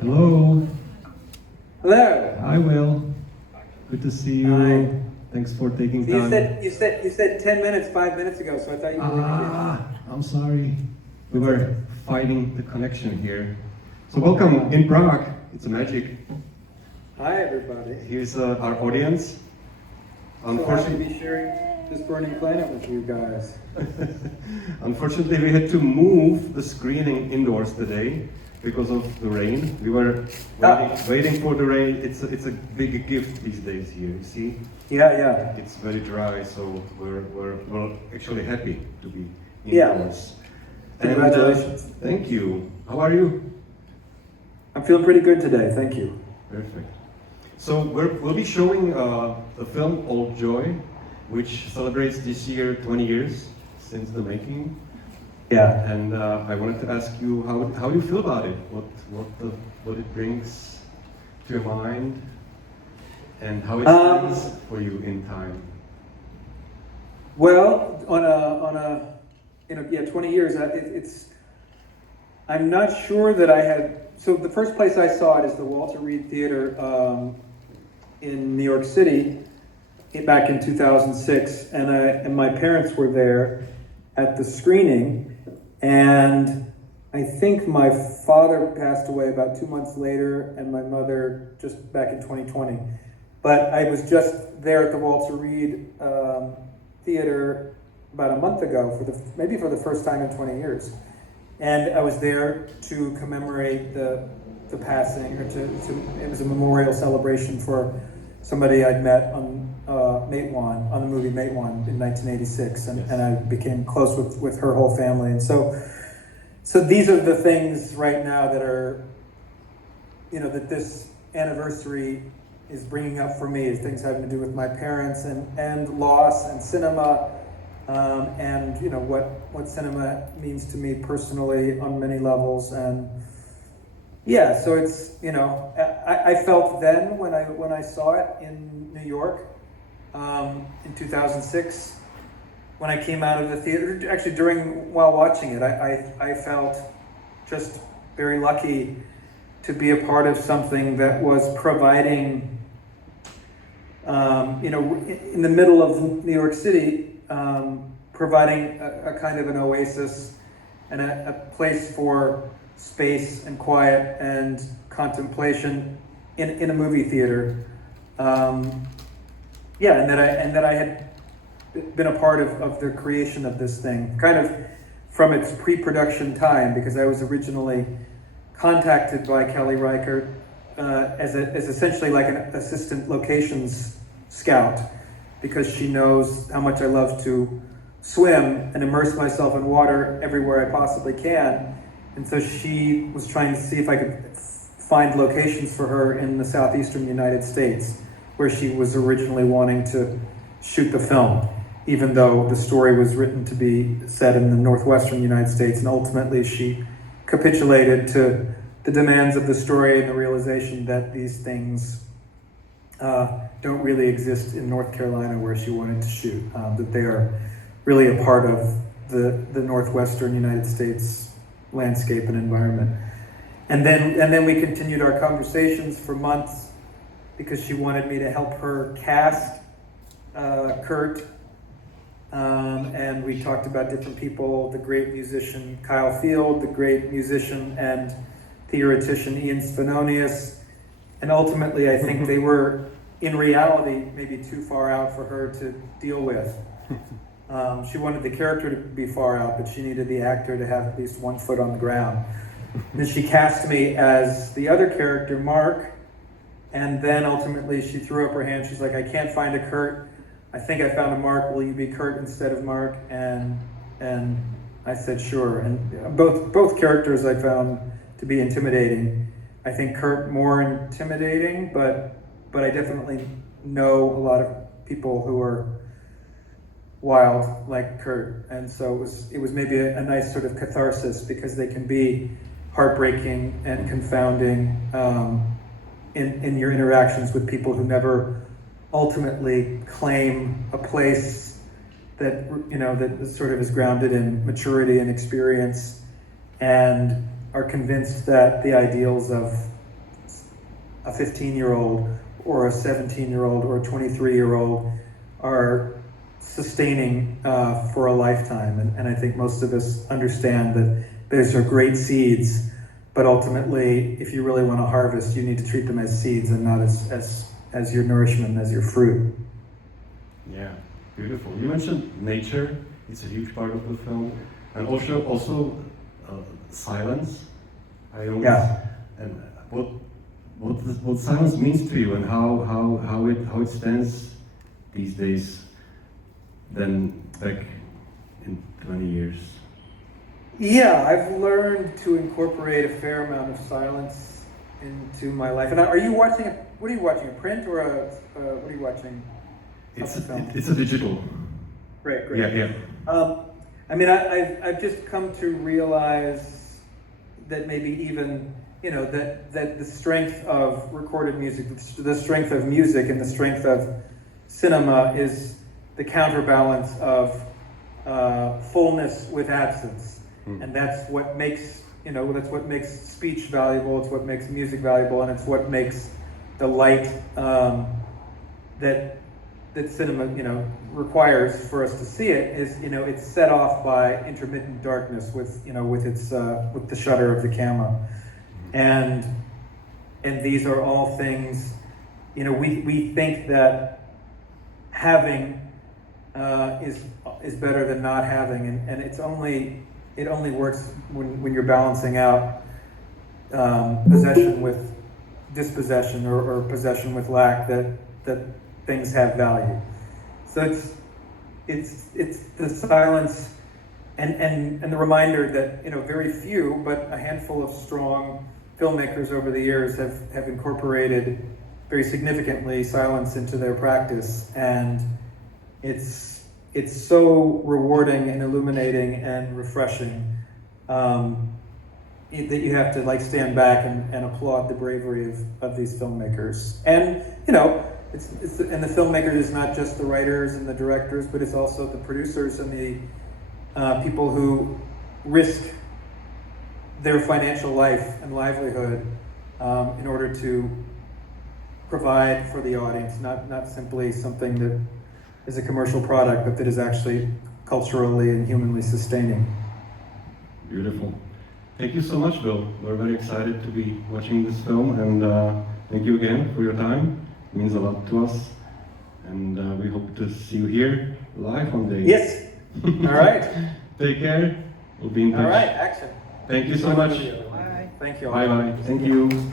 Hello. Hello. Hi, Will. Good to see you. Hi. Thanks for taking You time. said 10 minutes 5 minutes ago, so I thought you were leaving. I'm sorry. We were fighting the connection here. So welcome in Prague. It's magic. Hi, everybody. Here's our audience. So happy to be sharing this burning planet with you guys. Unfortunately, we had to move the screening indoors today because of the rain. We were waiting for the rain. It's a big gift these days here. You see? Yeah. It's very dry, so we're actually happy to be Yeah. indoors. Congratulations. Thank you. How are you? I'm feeling pretty good today, thank you. Perfect. So we'll be showing the film Old Joy, which celebrates this year 20 years since the making. Yeah. And I wanted to ask you how you feel about it, what it brings to your mind, and how it stands for you in time. Well, on a 20 years, I'm not sure that I had, so the first place I saw it is the Walter Reed Theater in New York City back in 2006, and my parents were there at the screening, and I think my father passed away about 2 months later, and my mother just back in 2020. But I was just there at the Walter Reed Theater about a month ago maybe for the first time in 20 years. And I was there to commemorate the passing, or it was a memorial celebration for somebody I'd met on the movie Matewan in 1986, and I became close with her whole family. And so these are the things right now that are, that this anniversary is bringing up for me, is things having to do with my parents and loss and cinema, and what cinema means to me personally on many levels. And yeah, so it's, I felt then when I saw it in New York in 2006, when I came out of the theater, actually while watching it, I felt just very lucky to be a part of something that was providing, in the middle of New York City, providing a kind of an oasis and a place for space and quiet and contemplation in a movie theater. And that I had been a part of the creation of this thing, kind of from its pre-production time, because I was originally contacted by Kelly Reichert as essentially like an assistant locations scout, because she knows how much I love to swim and immerse myself in water everywhere I possibly can. And so she was trying to see if I could find locations for her in the southeastern United States, where she was originally wanting to shoot the film, even though the story was written to be set in the northwestern United States. And ultimately she capitulated to the demands of the story and the realization that these things don't really exist in North Carolina, where she wanted to shoot, that they are really a part of the northwestern United States landscape and environment. And then we continued our conversations for months, because she wanted me to help her cast Kurt, and we talked about different people, the great musician Kyle Field, the great musician and theoretician Ian Svenonius, and ultimately I think they were, in reality, maybe too far out for her to deal with. She wanted the character to be far out, but she needed the actor to have at least 1 foot on the ground. And then she cast me as the other character, Mark, and then ultimately she threw up her hand. She's like, I can't find a Kurt. I think I found a Mark. Will you be Kurt instead of Mark? And I said, sure. And both characters I found to be intimidating. I think Kurt more intimidating, but I definitely know a lot of people who are wild like Kurt, and so it was maybe a nice sort of catharsis, because they can be heartbreaking and confounding in your interactions with people who never ultimately claim a place that that sort of is grounded in maturity and experience, and are convinced that the ideals of a 15-year-old or a 17-year-old or a 23-year-old are sustaining for a lifetime. And I think most of us understand that those are great seeds, but ultimately, if you really want to harvest, you need to treat them as seeds and not as your nourishment, as your fruit. Yeah, beautiful. You mentioned nature, it's a huge part of the film, and also silence. Yeah. And what silence means to you, and how it stands these days than back in 20 years. Yeah, I've learned to incorporate a fair amount of silence into my life. And are you watching? What are you watching? A print or what are you watching? It's a digital. Great. Yeah. I mean, I've just come to realize that maybe even that the strength of recorded music, the strength of music, and the strength of cinema is the counterbalance of fullness with absence. And that's what makes speech valuable. It's what makes music valuable, and it's what makes the light that cinema requires for us to see it is it's set off by intermittent darkness with with the shutter of the camera, and these are all things we think that having is better than not having, and it only works when you're balancing out possession with dispossession or possession with lack, that things have value. So it's the silence and the reminder that very few, but a handful of strong filmmakers over the years have incorporated very significantly silence into their practice, and it's so rewarding and illuminating and refreshing that you have to stand back and applaud the bravery of these filmmakers. And and the filmmakers is not just the writers and the directors, but it's also the producers and the people who risk their financial life and livelihood in order to provide for the audience, not simply something that is a commercial product, but that is actually culturally and humanly sustaining. Beautiful. Thank you so much, Bill. We're very excited to be watching this film, and thank you again for your time. It means a lot to us, and we hope to see you here live one day. Yes. All right. Take care. We'll be in touch. All right. Action. Thank you so much. Bye. Thank you. Bye bye. Thank you.